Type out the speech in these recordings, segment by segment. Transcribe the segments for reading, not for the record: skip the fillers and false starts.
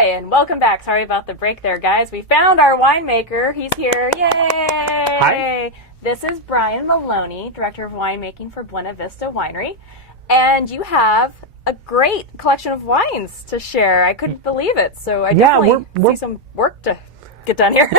Hi, and welcome back. Sorry about the break there, guys. We found our winemaker. He's here. Yay! Hi. This is Brian Maloney, Director of Winemaking for Buena Vista Winery. And you have a great collection of wines to share. I couldn't believe it. So I definitely see some work to get done here.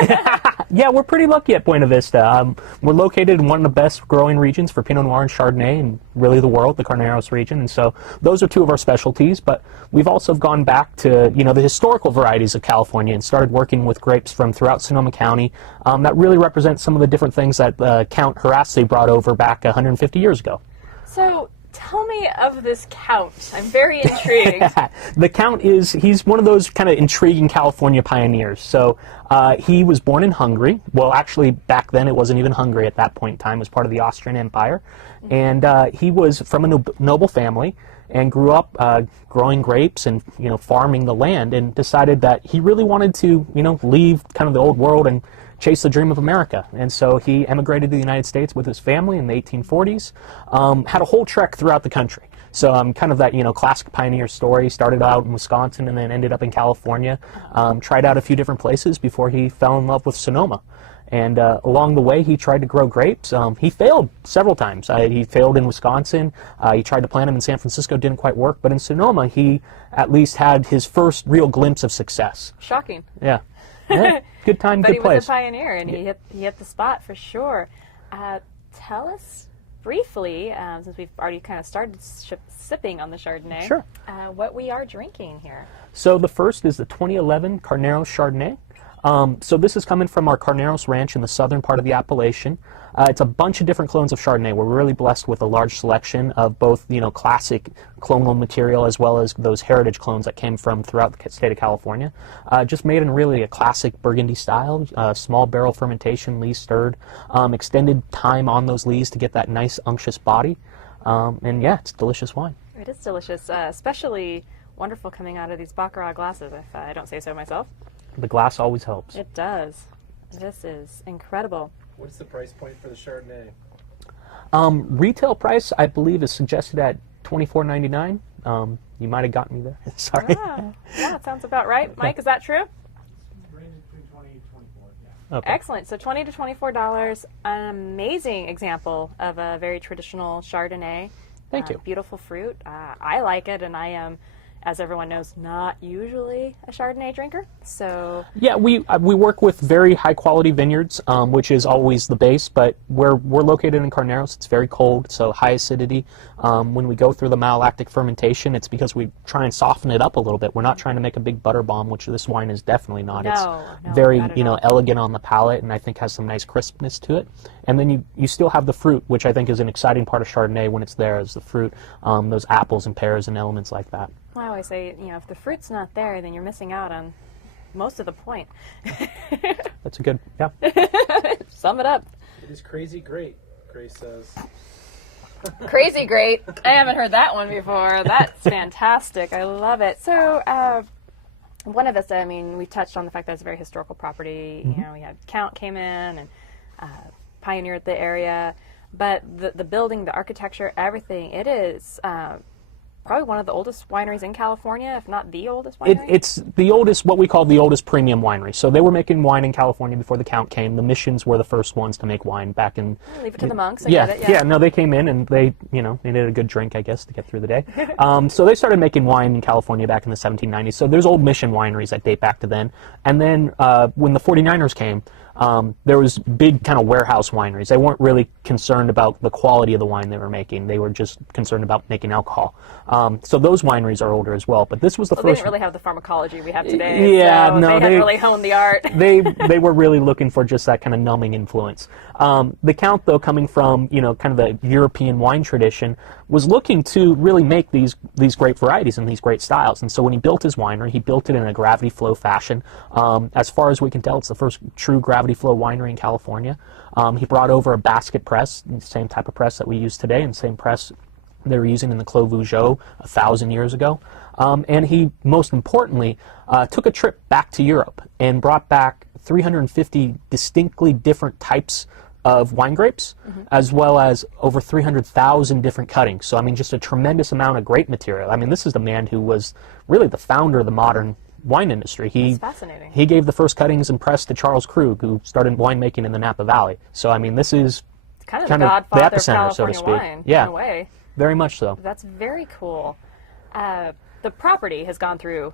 Yeah, we're pretty lucky at Buena Vista. We're located in one of the best growing regions for Pinot Noir and Chardonnay in really the world, the Carneros region, and so those are two of our specialties, but we've also gone back to, the historical varieties of California and started working with grapes from throughout Sonoma County that really represent some of the different things that Count Horace brought over back 150 years ago. So tell me of this Count. I'm very intrigued. The Count he's one of those kind of intriguing California pioneers. So he was born in Hungary. Well, actually, back then it wasn't even Hungary at that point in time. It was part of the Austrian Empire. And he was from a noble family and grew up growing grapes and, farming the land, and decided that he really wanted to, leave kind of the old world and chase the dream of America. And so he emigrated to the United States with his family in the 1840s, had a whole trek throughout the country. So kind of that, classic pioneer story. Started out in Wisconsin and then ended up in California. Tried out a few different places before he fell in love with Sonoma. And along the way, he tried to grow grapes. He failed several times. He failed in Wisconsin. He tried to plant them in San Francisco, didn't quite work. But in Sonoma, he at least had his first real glimpse of success. Shocking. Yeah. Yeah, good time, good place. But he was a pioneer, and he hit the spot for sure. Tell us briefly, since we've already kind of started sipping on the Chardonnay, sure, what we are drinking here. So the first is the 2011 Carneros Chardonnay. So this is coming from our Carneros Ranch in the southern part of the Appalachian. It's a bunch of different clones of Chardonnay. We're really blessed with a large selection of both, classic clonal material as well as those heritage clones that came from throughout the state of California. Just made in really a classic Burgundy style, small barrel fermentation, lees stirred, extended time on those lees to get that nice unctuous body. And yeah, it's delicious wine. It is delicious, especially wonderful coming out of these Baccarat glasses, if I don't say so myself. The glass always helps. It does. This is incredible. What's the price point for the Chardonnay? Retail price, I believe, is suggested at $24.99. You might have gotten me there. Sorry. Yeah, that sounds about right. Mike, is that true? Range between 20 and 24, yeah. Okay. Excellent. So $20 to $24, an amazing example of a very traditional Chardonnay. Thank you. Beautiful fruit. I like it, and I am, as everyone knows, not usually a Chardonnay drinker. So yeah, we work with very high quality vineyards, which is always the base. But we're located in Carneros. It's very cold, so high acidity. When we go through the malolactic fermentation, it's because we try and soften it up a little bit. We're not trying to make a big butter bomb, which this wine is definitely not. No, it's very not elegant on the palate, and I think has some nice crispness to it. And then you still have the fruit, which I think is an exciting part of Chardonnay when it's there, is the fruit, those apples and pears and elements like that. I always say, if the fruit's not there, then you're missing out on most of the point. That's a good, yeah. Sum it up. It is crazy great, Grace says. Crazy great. I haven't heard that one before. That's fantastic. I love it. So, Buena Vista, we touched on the fact that it's a very historical property. Mm-hmm. We had Count came in and pioneered the area. But the building, the architecture, everything, it is probably one of the oldest wineries in California, if not the oldest winery. It's the oldest, what we call the oldest premium winery. So they were making wine in California before the Count came. The missions were the first ones to make wine back in... Leave it to the monks. No, they came in and they needed a good drink, I guess, to get through the day. So they started making wine in California back in the 1790s. So there's old mission wineries that date back to then. And then when the 49ers came, there was big kind of warehouse wineries. They weren't really concerned about the quality of the wine they were making. They were just concerned about making alcohol. So those wineries are older as well. But this was the first. They didn't really have the pharmacology we have today. Yeah, so no, they hadn't really honed the art. they were really looking for just that kind of numbing influence. The Count, though, coming from kind of the European wine tradition, was looking to really make these great varieties and these great styles. And so when he built his winery, he built it in a gravity flow fashion. As far as we can tell, it's the first true gravity flow winery in California. He brought over a basket press, the same type of press that we use today, and same press they were using in the Clos Vougeot 1,000 years ago. And he, most importantly, took a trip back to Europe and brought back 350 distinctly different types of wine grapes, as well as over 300,000 different cuttings. So, just a tremendous amount of grape material. This is the man who was really the founder of the modern wine industry. That's fascinating. He gave the first cuttings and press to Charles Krug, who started winemaking in the Napa Valley. So, I mean, this is kind of the godfather the epicenter, of California so to speak. wine, Yeah, in a way. Very much so. That's very cool. The property has gone through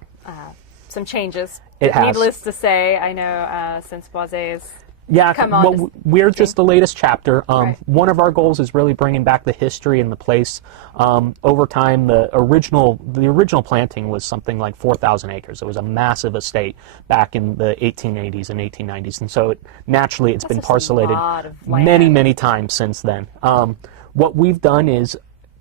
some changes. It has. Needless to say, I know since Boiset's Yeah, come on. well, we're just the latest chapter. Right. One of our goals is really bringing back the history and the place. Over time, the original planting was something like 4,000 acres. It was a massive estate back in the 1880s and 1890s, and so naturally it's been parcellated many times since then. What we've done is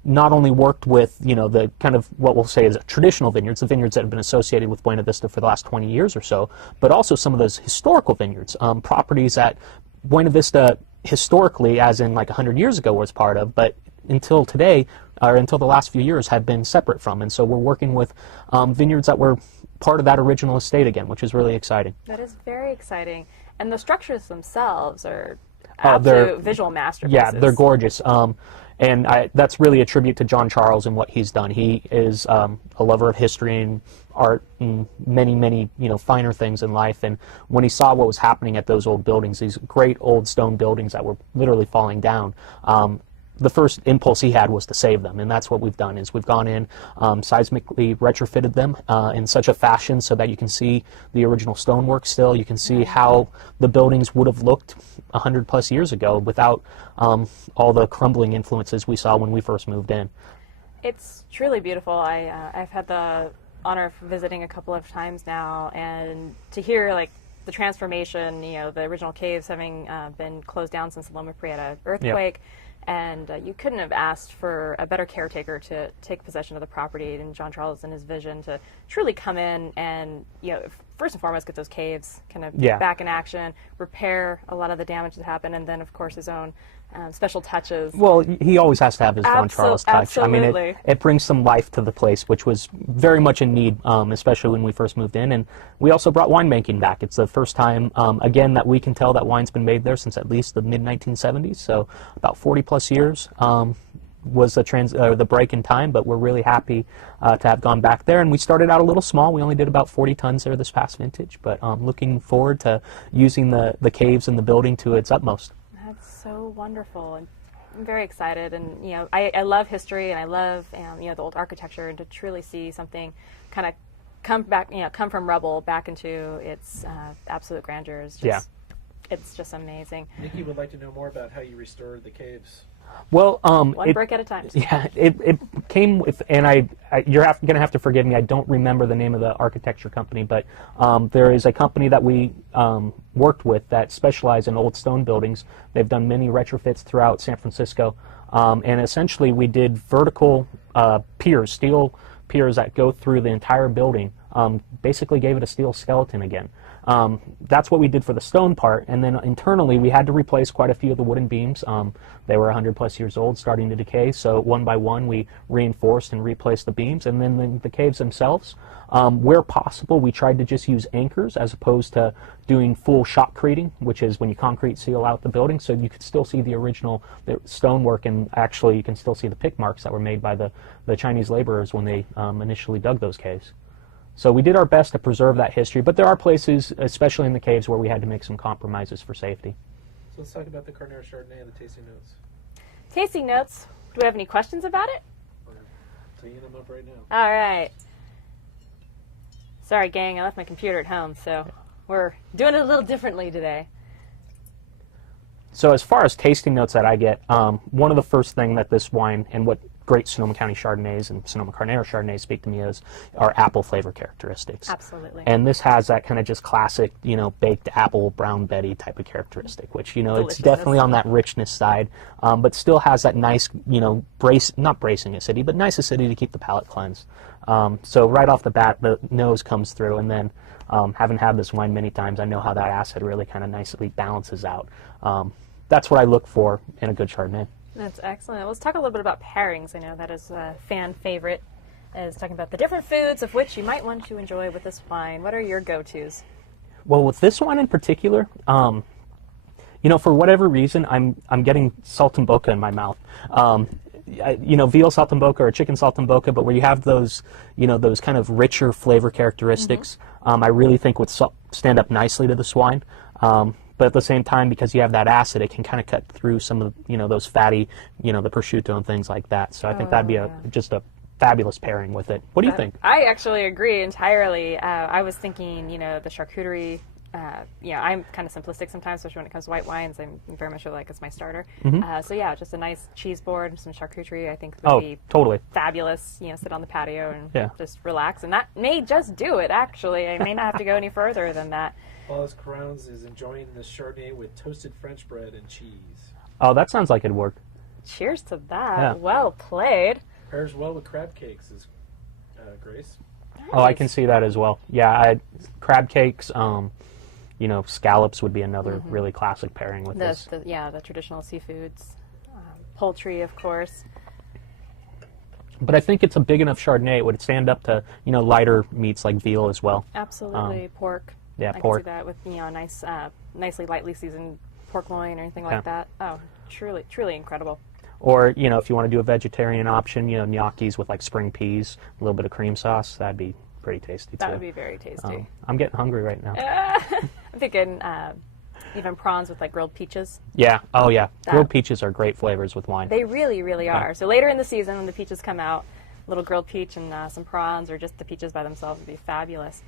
not only worked with, the kind of what we'll say is traditional vineyards, the vineyards that have been associated with Buena Vista for the last 20 years or so, but also some of those historical vineyards, properties that Buena Vista historically, as in like 100 years ago, was part of, but until today, or until the last few years, have been separate from. And so we're working with vineyards that were part of that original estate again, which is really exciting. That is very exciting. And the structures themselves are absolute visual masterpieces. Yeah, they're gorgeous. And that's really a tribute to John Charles and what he's done. He is a lover of history and art and many, finer things in life. And when he saw what was happening at those old buildings, these great old stone buildings that were literally falling down, the first impulse he had was to save them, and that's what we've done. Is we've gone in, seismically retrofitted them in such a fashion so that you can see the original stonework still. You can see how the buildings would have looked 100+ years ago without all the crumbling influences we saw when we first moved in. It's truly beautiful. I've had the honor of visiting a couple of times now, and to hear like the transformation, the original caves having been closed down since the Loma Prieta earthquake. Yep. And you couldn't have asked for a better caretaker to take possession of the property, and John Charles and his vision to truly come in and, first and foremost, get those caves kind of back in action, repair a lot of the damage that happened, and then, of course, his own special touches. Well, he always has to have his John Charles touch. Absolutely. I mean, it brings some life to the place, which was very much in need, especially when we first moved in. And we also brought winemaking back. It's the first time, again, that we can tell that wine's been made there since at least the mid-1970s, so about 40+ years. Was the break in time, but we're really happy to have gone back there. And we started out a little small. We only did about 40 tons there this past vintage, but looking forward to using the caves and the building to its utmost. That's so wonderful, and I'm very excited. And I love history, and I love the old architecture, and to truly see something kind of come back, come from rubble back into its absolute grandeur is just it's just amazing. Nikki would like to know more about how you restored the caves. Well, one brick at a time. Yeah, it came with, and you're going to have to forgive me. I don't remember the name of the architecture company, but there is a company that we worked with that specializes in old stone buildings. They've done many retrofits throughout San Francisco, and essentially we did vertical piers, steel piers that go through the entire building. Basically gave it a steel skeleton again. That's what we did for the stone part, and then internally we had to replace quite a few of the wooden beams. They were 100+ years old, starting to decay, so one by one we reinforced and replaced the beams. And then the caves themselves, where possible, we tried to just use anchors as opposed to doing full shotcreting, which is when you concrete seal out the building, so you could still see the original stonework, and actually you can still see the pick marks that were made by the Chinese laborers when they initially dug those caves. So we did our best to preserve that history, but there are places, especially in the caves, where we had to make some compromises for safety. So let's talk about the Carnera Chardonnay and the tasting notes. Tasting notes. Do we have any questions about it? We're teeing them up right now. All right. Sorry, gang. I left my computer at home, so we're doing it a little differently today. So as far as tasting notes that I get, one of the first thing that this wine and what great Sonoma County Chardonnays and Sonoma Carnera Chardonnays speak to me is are apple flavor characteristics. Absolutely. And this has that kind of just classic, baked apple, brown Betty type of characteristic, which, it's definitely on that richness side, but still has that nice, not bracing acidity, but nice acidity to keep the palate cleansed. So right off the bat, the nose comes through, and then having had this wine many times, I know how that acid really kind of nicely balances out. That's what I look for in a good Chardonnay. That's excellent. Let's talk a little bit about pairings. I know that is a fan favorite, is talking about the different foods of which you might want to enjoy with this wine. What are your go-tos? Well, with this wine in particular, for whatever reason, I'm getting saltimbocca in my mouth. Veal saltimbocca or chicken saltimbocca, but where you have those, those kind of richer flavor characteristics. I really think would stand up nicely to this wine. But at the same time, because you have that acid, it can kind of cut through some of those fatty, the prosciutto and things like that. So I think that'd be just a fabulous pairing with it. What do you think? I actually agree entirely. I was thinking, the charcuterie. I'm kind of simplistic sometimes, especially when it comes to white wines. I'm very much like it's my starter. So yeah, just a nice cheese board and some charcuterie, I think would be totally fabulous. Sit on the patio and just relax, and that may just do it. Actually, I may not have to go any further than that. Wallace Crowns is enjoying this Chardonnay with toasted French bread and cheese. Oh, that sounds like it'd work. Cheers to that. Yeah. Well played. Pairs well with crab cakes, is Grace. Nice. Oh, I can see that as well. Yeah, crab cakes, scallops would be another really classic pairing with this. The traditional seafoods. Poultry, of course. But I think it's a big enough Chardonnay. It would stand up to, lighter meats like veal as well. Absolutely. Pork. Yeah, I pork. can see that with, nice, nicely lightly seasoned pork loin or anything like that. Oh, truly, truly incredible. Or, if you want to do a vegetarian option, gnocchis with like spring peas, a little bit of cream sauce, that'd be pretty tasty too. That would be very tasty. I'm getting hungry right now. I'm thinking even prawns with like grilled peaches. Yeah. Oh, yeah. Grilled peaches are great flavors with wine. They really, really are. So later in the season, when the peaches come out, a little grilled peach and some prawns, or just the peaches by themselves, would be fabulous.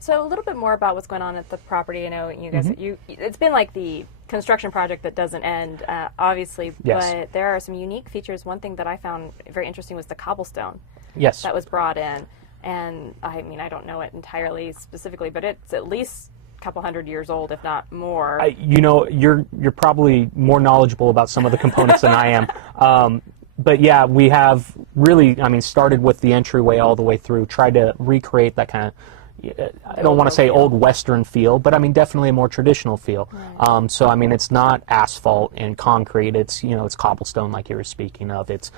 So a little bit more about what's going on at the property. I know you guys, it's been like the construction project that doesn't end, obviously, but there are some unique features. One thing that I found very interesting was the cobblestone. Yes. That was brought in. And I mean, I don't know it entirely specifically, but it's at least a couple hundred years old, if not more. You're probably more knowledgeable about some of the components than I am. But yeah, we have really, started with the entryway all the way through, tried to recreate that kind of, I don't want to say old Western feel, but definitely a more traditional feel. Right. So it's not asphalt and concrete. It's it's cobblestone like you were speaking of. It's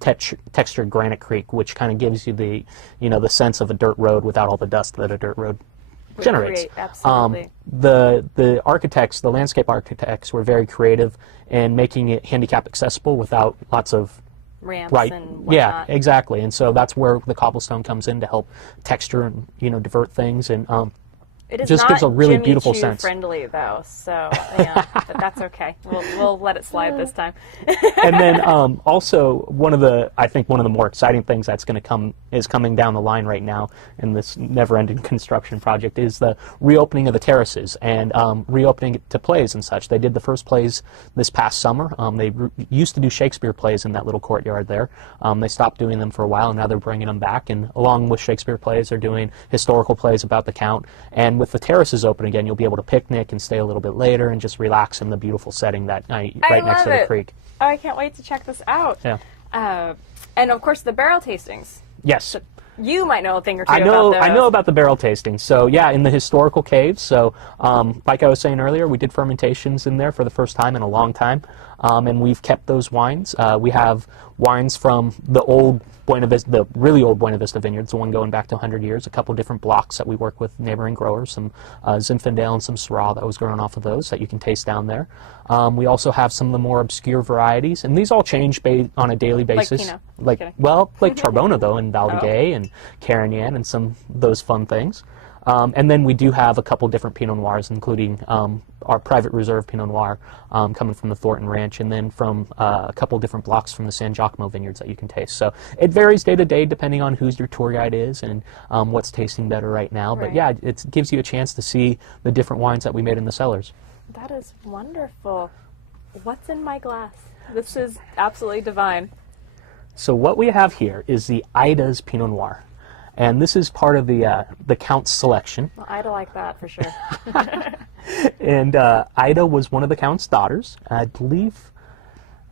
textured granite creek, which kind of gives you the the sense of a dirt road without all the dust that a dirt road generates. Absolutely. The architects, the landscape architects, were very creative in making it handicap accessible without lots of ramps and whatnot. Yeah, exactly. And so that's where the cobblestone comes in to help texture and divert things, and it is just not gives a really Jimmy beautiful Choo sense. friendly though, so but that's okay. We'll let it slide this time. And then also I think one of the more exciting things that's going to coming down the line right now in this never-ending construction project is the reopening of the terraces and reopening it to plays and such. They did the first plays this past summer. They used to do Shakespeare plays in that little courtyard there. They stopped doing them for a while, and now they're bringing them back. And along with Shakespeare plays, they're doing historical plays about the Count. And with the terraces open again, you'll be able to picnic and stay a little bit later and just relax in the beautiful setting that night right next to the creek. I can't wait to check this out. Yeah. And of course the barrel tastings. Yes. You might know a thing or two about those. I know about the barrel tasting. So yeah, in the historical caves. So like I was saying earlier, we did fermentations in there for the first time in a long time, and we've kept those wines. We have wines from the old the really old Buena Vista vineyards, the one going back to 100 years. A couple different blocks that we work with neighboring growers, some Zinfandel and some Syrah that was grown off of those that you can taste down there. We also have some of the more obscure varieties, and these all change on a daily basis. Like Pinot. Like Charbona though, and Valdegay and Carignan and some of those fun things. And then we do have a couple different Pinot Noirs, including our private reserve Pinot Noir coming from the Thornton Ranch, and then from a couple different blocks from the San Giacomo vineyards that you can taste. So it varies day to day depending on who's your tour guide is and what's tasting better right now. Right. But yeah, it gives you a chance to see the different wines that we made in the cellars. That is wonderful. What's in my glass? This is absolutely divine. So what we have here is the Ida's Pinot Noir. And this is part of the Count's selection. Well, Ida like that for sure. And Ida was one of the Count's daughters, I believe.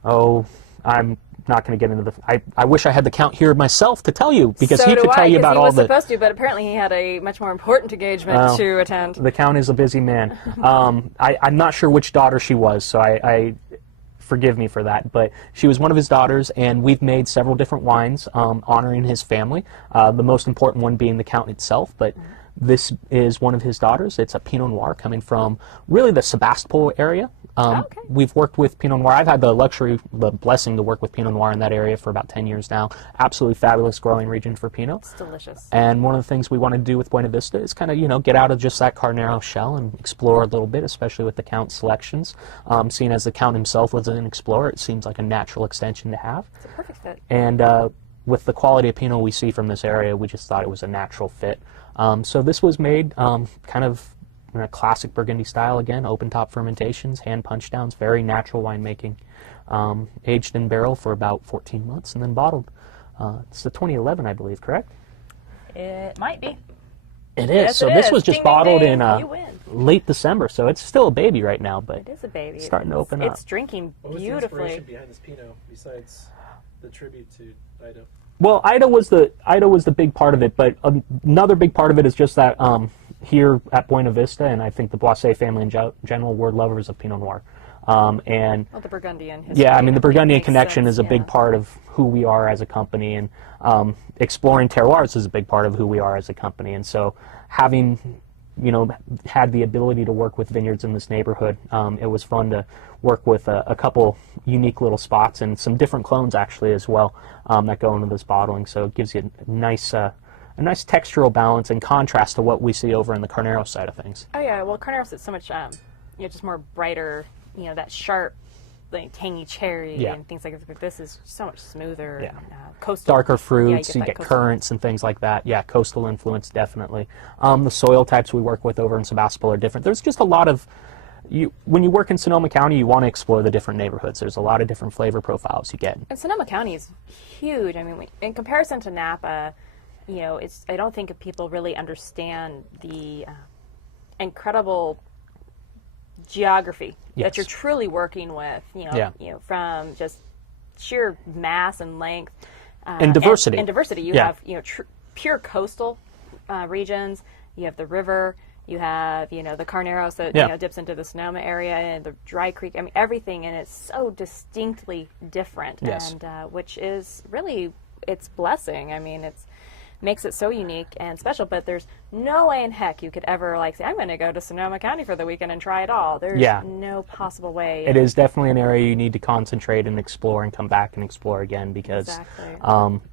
Oh, I'm not going to get into the. I wish I had the Count here myself to tell you, because he could tell you about all the. He was supposed to, but apparently he had a much more important engagement to attend. The Count is a busy man. I'm not sure which daughter she was, so I forgive me for that, but she was one of his daughters, and we've made several different wines honoring his family, the most important one being the Count itself, but this is one of his daughters. It's a Pinot Noir coming from really the Sebastopol area, We've worked with Pinot Noir. I've had the blessing to work with Pinot Noir in that area for about 10 years now. Absolutely fabulous growing region for Pinot. It's delicious. And one of the things we want to do with Buena Vista is kind of, get out of just that Carnero shell and explore a little bit, especially with the Count selections. Seeing as the Count himself was an explorer, it seems like a natural extension to have. It's a perfect fit. And with the quality of Pinot we see from this area, we just thought it was a natural fit. So this was made kind of in a classic Burgundy style again, open top fermentations, hand punch downs, very natural winemaking. Aged in barrel for about 14 months and then bottled. It's the 2011, I believe, correct? It might be. It is. Yes, So it this is. was just Ding, bottled ding, in you win. late December, so it's still a baby right now, but It is a baby. starting to open up. It's drinking What was the beautifully. inspiration behind this Pinot besides the tribute to Ido? Well, Ida was the big part of it, but another big part of it is just that here at Buena Vista, and I think the Boisset family in general, were lovers of Pinot Noir. And well, the Burgundian history. yeah, I mean, the Burgundian makes connection sense, is a big part of who we are as a company, and exploring terroirs is a big part of who we are as a company. And so having, had the ability to work with vineyards in this neighborhood, it was fun to work with a couple unique little spots and some different clones actually as well that go into this bottling. So it gives you a nice textural balance and contrast to what we see over in the Carnero side of things. Oh yeah, well Carneros is so much, just more brighter, that sharp, like tangy cherry and things like this. But this is so much smoother. Yeah. Coastal. Darker fruits, you you get coastal. currants and things like that. Yeah, coastal influence definitely. The soil types we work with over in Sebastopol are different. There's just a lot of, when you work in Sonoma County, you want to explore the different neighborhoods. There's a lot of different flavor profiles you get. And Sonoma County is huge. I mean, in comparison to Napa, I don't think people really understand the incredible geography that you're truly working with. From just sheer mass and length and diversity. And diversity. You have pure coastal regions. You have the river. You have the Carneros that dips into the Sonoma area and the Dry Creek. I mean everything, and it's so distinctly different. Yes. And which is really its blessing. I mean makes it so unique and special, but there's no way in heck you could ever say, I'm going to go to Sonoma County for the weekend and try it all. There's no possible way. It is definitely an area you need to concentrate and explore and come back and explore again because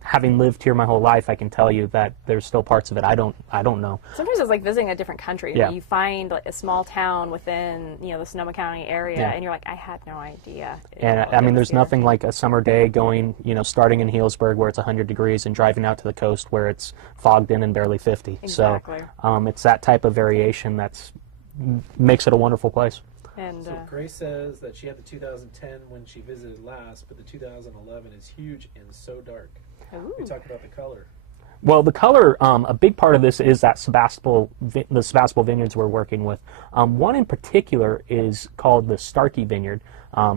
having lived here my whole life, I can tell you that there's still parts of it I don't know. Sometimes it's like visiting a different country. Yeah. You find a small town within the Sonoma County area and you're like, I had no idea. And I mean, there's nothing like a summer day going, starting in Healdsburg where it's 100 degrees and driving out to the coast where it's fogged in and barely 50. Exactly. So it's that type of variation that's makes it a wonderful place. And so Grace says that she had the 2010 when she visited last, but the 2011 is huge and so dark. Ooh. We talked about the color. Well, the color, a big part of this is that the Sebastopol vineyards we're working with. One in particular is called the Starkey Vineyard.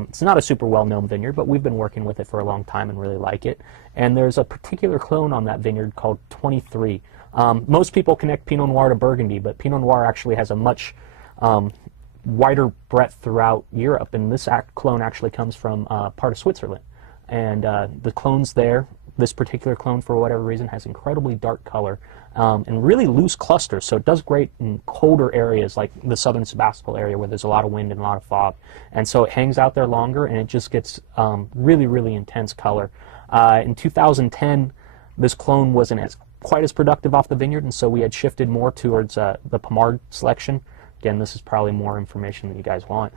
It's not a super well-known vineyard, but we've been working with it for a long time and really like it. And there's a particular clone on that vineyard called 23. Most people connect Pinot Noir to Burgundy, but Pinot Noir actually has a much wider breadth throughout Europe, and this clone actually comes from part of Switzerland. And the clones there, this particular clone, for whatever reason, has incredibly dark color and really loose clusters, so it does great in colder areas like the southern Sebastopol area where there's a lot of wind and a lot of fog. And so it hangs out there longer, and it just gets really, really intense color. In 2010, this clone wasn't quite as productive off the vineyard, and so we had shifted more towards the Pomard selection. Again, this is probably more information than you guys want.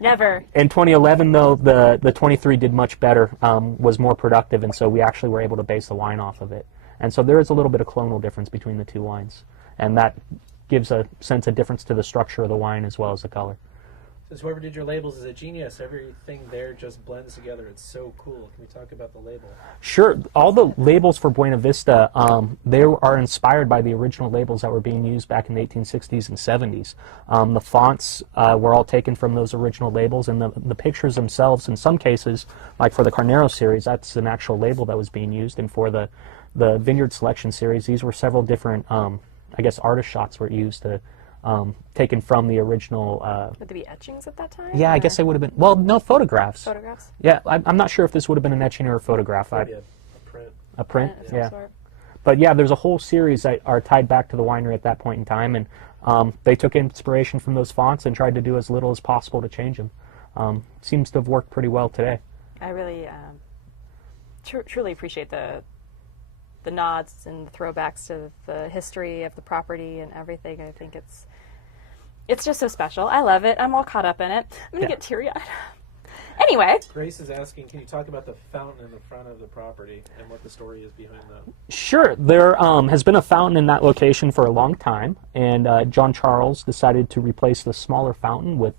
never. In 2011, though, the 23 did much better, was more productive, and so we actually were able to base the wine off of it. And so there is a little bit of clonal difference between the two wines, and that gives a sense of difference to the structure of the wine as well as the color. Says whoever did your labels is a genius. Everything there just blends together. It's so cool. Can we talk about the label? Sure. All the labels for Buena Vista, they are inspired by the original labels that were being used back in the 1860s and 70s. The fonts were all taken from those original labels, and the pictures themselves, in some cases, like for the Carnero series, that's an actual label that was being used, and for the Vineyard Selection series, these were several different, artist shots were used to taken from the original. Would there be etchings at that time? Yeah, I guess they would have been. Well, no, photographs. Photographs? Yeah, I'm not sure if this would have been an etching or a photograph. Maybe a print. A print, Of some yeah. sort. But yeah, there's a whole series that are tied back to the winery at that point in time, and they took inspiration from those fonts and tried to do as little as possible to change them. Seems to have worked pretty well today. I really truly appreciate the nods and the throwbacks to the history of the property and everything. I think it's just so special. I love it. I'm all caught up in it. I'm gonna get teary-eyed. Anyway. Grace is asking, can you talk about the fountain in the front of the property and what the story is behind that? Sure. There has been a fountain in that location for a long time, and John Charles decided to replace the smaller fountain with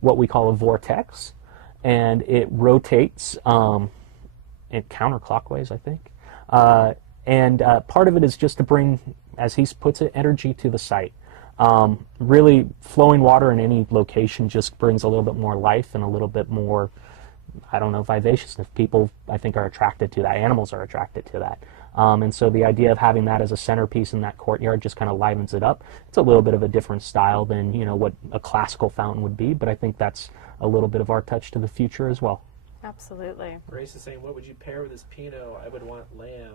what we call a vortex, and it rotates it counterclockwise, I think. And part of it is just to bring, as he puts it, energy to the site. Really, flowing water in any location just brings a little bit more life and a little bit more, I don't know, vivaciousness. People, I think, are attracted to that. Animals are attracted to that. And so the idea of having that as a centerpiece in that courtyard just kind of livens it up. It's a little bit of a different style than, you know, what a classical fountain would be, but I think that's a little bit of our touch to the future as well. Absolutely. Grace is saying, what would you pair with this Pinot? I would want lamb.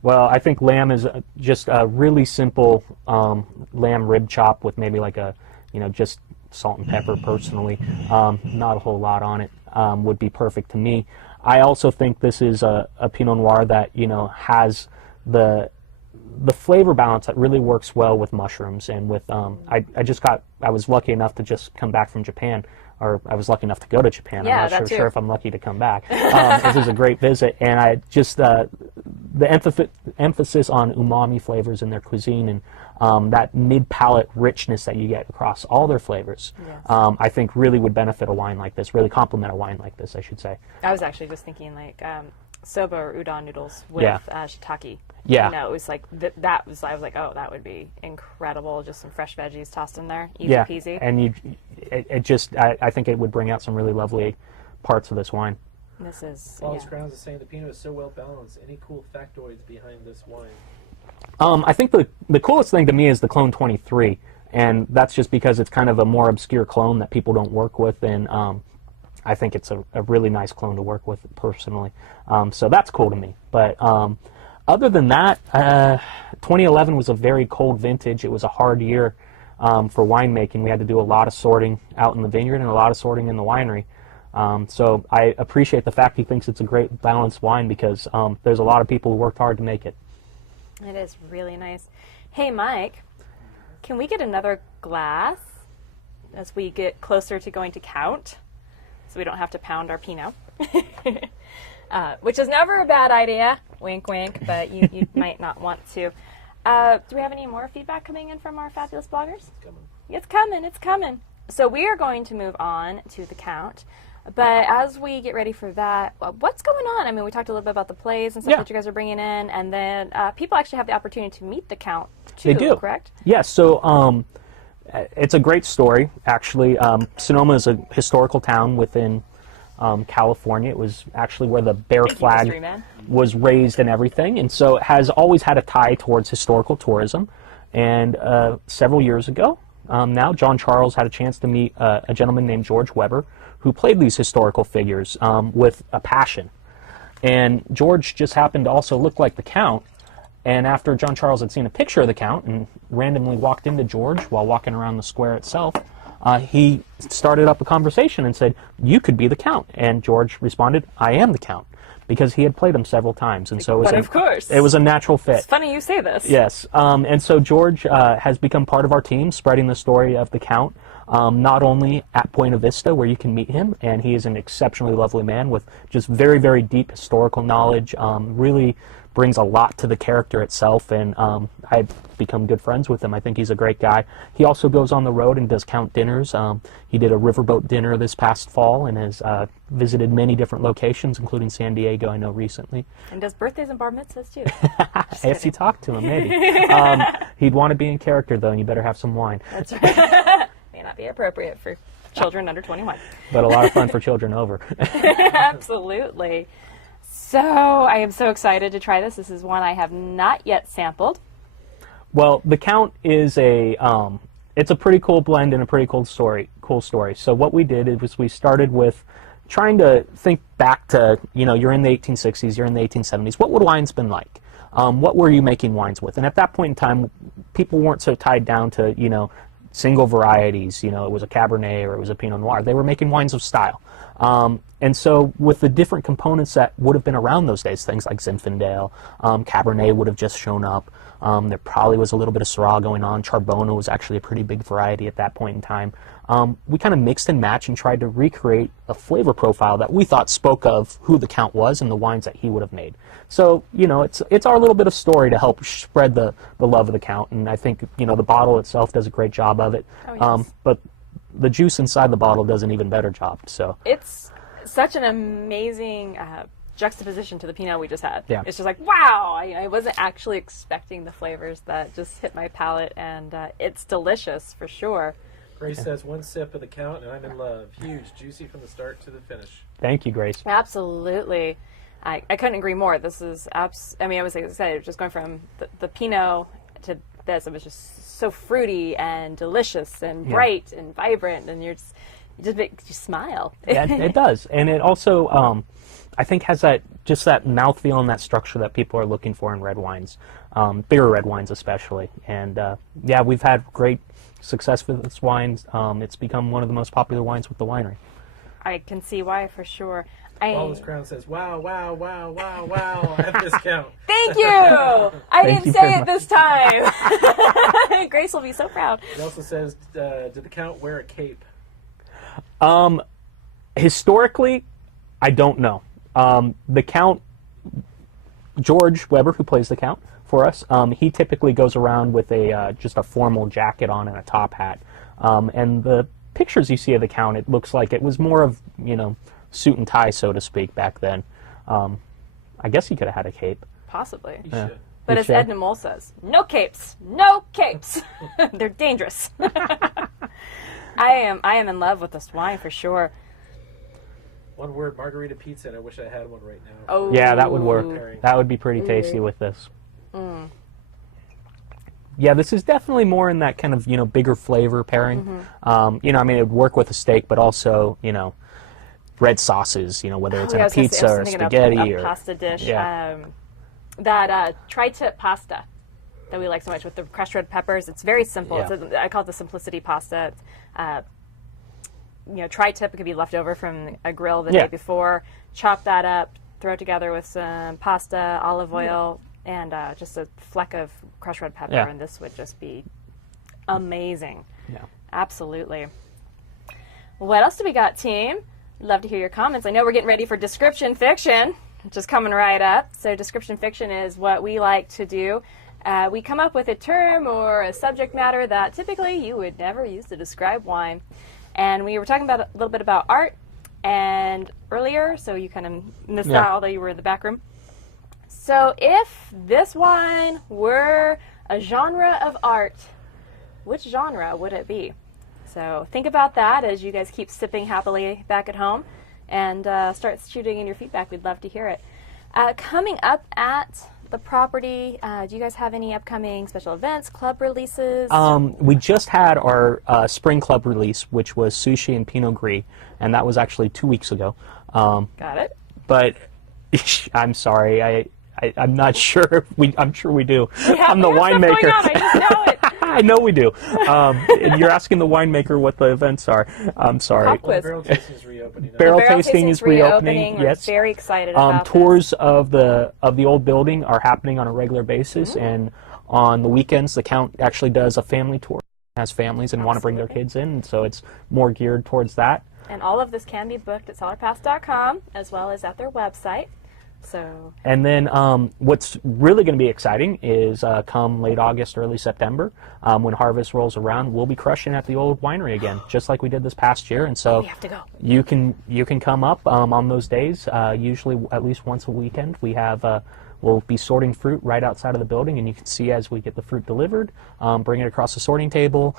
Well, I think lamb is just a really simple lamb rib chop with maybe like a, you know, just salt and pepper personally. Not a whole lot on it would be perfect to me. I also think this is a Pinot Noir that, you know, has the flavor balance that really works well with mushrooms and with, I was lucky enough to just come back from Japan, or I was lucky enough to go to Japan. Yeah, I'm not sure if I'm lucky to come back. This was a great visit, and I just, the emphasis on umami flavors in their cuisine and that mid-palate richness that you get across all their flavors, yes. I think really would benefit a wine like this, really complement a wine like this, I should say. I was actually just thinking like soba or udon noodles with shiitake. Yeah. You know, it was like, I was like, oh, that would be incredible. Just some fresh veggies tossed in there. Easy peasy. And I think it would bring out some really lovely parts of this wine. This is, Wallace Crowns is saying the Pinot is so well balanced. Any cool factoids behind this wine? I think the coolest thing to me is the Clone 23, and that's just because it's kind of a more obscure clone that people don't work with, and I think it's a really nice clone to work with personally. So that's cool to me. But other than that, 2011 was a very cold vintage. It was a hard year for winemaking. We had to do a lot of sorting out in the vineyard and a lot of sorting in the winery. So I appreciate the fact he thinks it's a great balanced wine because there's a lot of people who worked hard to make it. It is really nice. Hey, Mike, can we get another glass as we get closer to going to count so we don't have to pound our Pinot? Which is never a bad idea. Wink, wink, but you might not want to. Do we have any more feedback coming in from our fabulous bloggers? It's coming. It's coming. So we are going to move on to the count. But as we get ready for that, what's going on? I mean, we talked a little bit about the plays and stuff that you guys are bringing in, and then people actually have the opportunity to meet the Count, too, they do. Correct? Yes, so it's a great story, actually. Sonoma is a historical town within California. It was actually where the bear flag was raised and everything, and so it has always had a tie towards historical tourism. And several years ago, now, John Charles had a chance to meet a gentleman named George Weber, who played these historical figures with a passion. And George just happened to also look like the Count, and after John Charles had seen a picture of the Count and randomly walked into George while walking around the square itself, he started up a conversation and said, "You could be the Count." And George responded, "I am the Count," because he had played him several times, and so of course, it was a natural fit. It's funny you say this. Yes, and so George has become part of our team, spreading the story of the Count, not only at Buena Vista, where you can meet him, and he is an exceptionally lovely man with just very, very deep historical knowledge, really brings a lot to the character itself, and I've become good friends with him. I think he's a great guy. He also goes on the road and does Count dinners. He did a riverboat dinner this past fall and has visited many different locations, including San Diego, I know, recently. And does birthdays and bar mitzvahs, too. If you talk to him, maybe. He'd want to be in character, though, and you better have some wine. That's right. May not be appropriate for children under 21. But a lot of fun for children over. Absolutely. So I am so excited to try this. This is one I have not yet sampled. Well, the Count is it's a pretty cool blend and a pretty cool story. So what we did was we started with trying to think back to, you're in the 1860s, you're in the 1870s. What would wine's been like? what were you making wines with? And at that point in time, people weren't so tied down to, single varieties. It was a Cabernet or it was a Pinot Noir. They were making wines of style. And so with the different components that would have been around those days, things like Zinfandel, Cabernet would have just shown up. There probably was a little bit of Syrah going on. Charbonneau was actually a pretty big variety at that point in time. We kind of mixed and matched and tried to recreate a flavor profile that we thought spoke of who the Count was and the wines that he would have made. So, it's our little bit of story to help spread the love of the Count, and I think, the bottle itself does a great job of it. Oh, yes. But the juice inside the bottle does an even better job. So it's such an amazing juxtaposition to the Pinot we just had. Yeah. It's just like, wow, I wasn't actually expecting the flavors that just hit my palate, and it's delicious for sure. Grace says, one sip of the Count and I'm in love. Huge, juicy from the start to the finish. Thank you, Grace. Absolutely. I couldn't agree more. This is, I was excited, just going from the Pinot to this. It was just so fruity and delicious and bright and vibrant, and it just makes you smile. Yeah, it does. And it also, I think, has that mouthfeel and that structure that people are looking for in red wines, bigger red wines especially. And we've had great success with this wine. It's become one of the most popular wines with the winery. I can see why, for sure. Wallace Crown says, wow, wow, wow, wow, wow, at this Count. Thank you! I didn't say it this time. Grace will be so proud. He also says, did the Count wear a cape? Historically, I don't know. The Count, George Weber, who plays the Count for us, he typically goes around with just a formal jacket on and a top hat. And the pictures you see of the Count, it looks like it was more of, suit and tie, so to speak, back then. I guess he could have had a cape. Possibly. He should. But as Edna Mole says, no capes, no capes. They're dangerous. I am in love with this wine for sure. One word, margarita pizza, and I wish I had one right now. Oh. Yeah, that would work. That would be pretty tasty with this. Yeah, this is definitely more in that kind of, bigger flavor pairing. It would work with a steak, but also, red sauces, whether it's in a pizza or spaghetti or pasta dish. Yeah. That tri-tip pasta that we like so much with the crushed red peppers. It's very simple. Yeah. I call it the simplicity pasta. Tri-tip could be left over from a grill the day before. Chop that up, throw it together with some pasta, olive oil, and just a fleck of crushed red pepper, and this would just be amazing. Yeah. Absolutely. What else do we got, team? Love to hear your comments. I know we're getting ready for description fiction, which is coming right up. So description fiction is what we like to do. We come up with a term or a subject matter that typically you would never use to describe wine. And we were talking about a little bit about art and earlier, so you kind of missed out, although you were in the back room. So if this wine were a genre of art, which genre would it be? So think about that as you guys keep sipping happily back at home, and start shooting in your feedback. We'd love to hear it. Coming up at the property, do you guys have any upcoming special events, club releases? We just had our spring club release, which was sushi and Pinot Gris, and that was actually 2 weeks ago. Got it. But I'm sorry, I'm not sure. I'm sure we do. I'm the winemaker. I just know it. I know we do. And you're asking the winemaker what the events are. I'm sorry. Well, barrel tasting is reopening. Barrel tasting is reopening. We're Yes. very excited about tours of the old building are happening on a regular basis, and on the weekends, the Count actually does a family tour. Has families and want to bring their kids in, so it's more geared towards that. And all of this can be booked at cellarpass.com as well as at their website. So. And then what's really going to be exciting is come late August, early September, when harvest rolls around, we'll be crushing at the old winery again, just like we did this past year. And so we have to go. You can come up on those days. Usually at least once a weekend. We'll be sorting fruit right outside of the building, and you can see as we get the fruit delivered, bring it across the sorting table.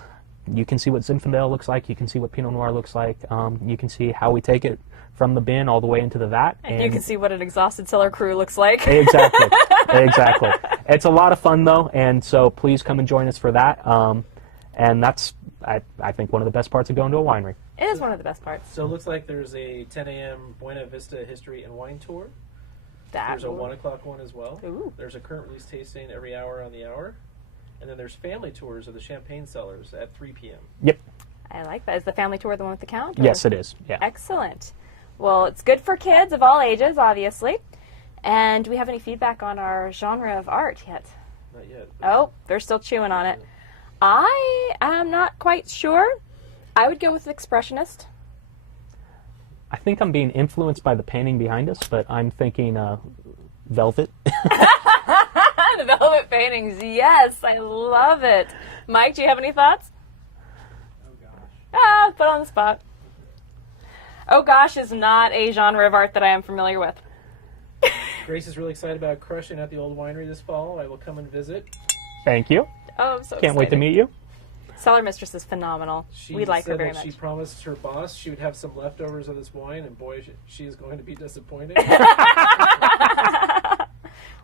You can see what Zinfandel looks like. You can see what Pinot Noir looks like. You can see how we take it from the bin all the way into the vat. And you can see what an exhausted cellar crew looks like. Exactly. Exactly. It's a lot of fun, though, and so please come and join us for that. And that's, I think, one of the best parts of going to a winery. It is one of the best parts. So it looks like there's a 10 a.m. Buena Vista History and Wine Tour. There's a 1 o'clock one as well. Ooh. There's a current release tasting every hour on the hour. And then there's family tours of the champagne cellars at 3 p.m. Yep. I like that. Is the family tour the one with the count? Yes, it is. Yeah. Excellent. Well, it's good for kids of all ages, obviously. And do we have any feedback on our genre of art yet? Not yet. Oh, they're still chewing on it. I am not quite sure. I would go with Expressionist. I think I'm being influenced by the painting behind us, but I'm thinking velvet. The velvet paintings, yes, I love it. Mike, do you have any thoughts? Oh gosh. Put on the spot. Oh gosh is not a genre of art that I am familiar with. Grace is really excited about crushing at the old winery this fall. I will come and visit. Thank you. Oh, I'm so Can't wait to meet you. Cellar Mistress is phenomenal. We like her very much. She promised her boss she would have some leftovers of this wine, and boy, she is going to be disappointed.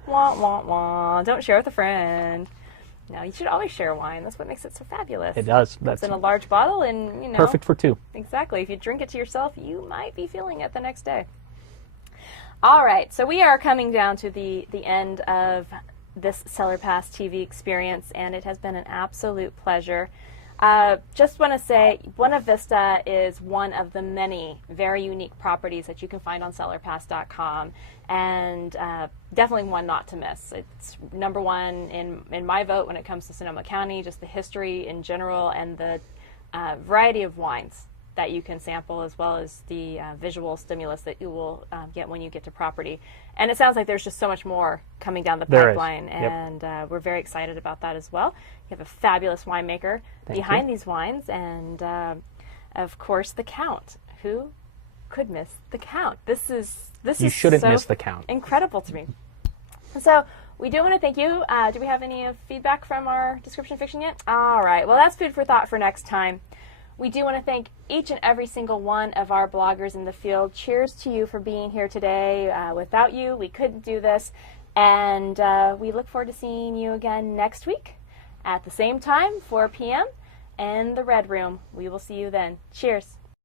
Wah, wah, wah. Don't share with a friend. No, you should always share wine. That's what makes it so fabulous. It does. It's in a large bottle, and, you know. Perfect for two. Exactly. If you drink it to yourself, you might be feeling it the next day. All right, so we are coming down to the end of this Cellar Pass TV experience, and it has been an absolute pleasure. Just want to say, Buena Vista is one of the many very unique properties that you can find on CellarPass.com, and definitely one not to miss. It's number one in my vote when it comes to Sonoma County, just the history in general and the variety of wines that you can sample, as well as the visual stimulus that you will get when you get to property. And it sounds like there's just so much more coming down the pipeline, and we're very excited about that as well. You have a fabulous winemaker behind these wines, and of course the Count. Who could miss the Count? You shouldn't miss the Count. Incredible to me. So we do want to thank you. Do we have any feedback from our description fiction yet? All right. Well, that's food for thought for next time. We do want to thank each and every single one of our bloggers in the field. Cheers to you for being here today. Without you, we couldn't do this. And we look forward to seeing you again next week at the same time, 4 p.m. in the Red Room. We will see you then. Cheers.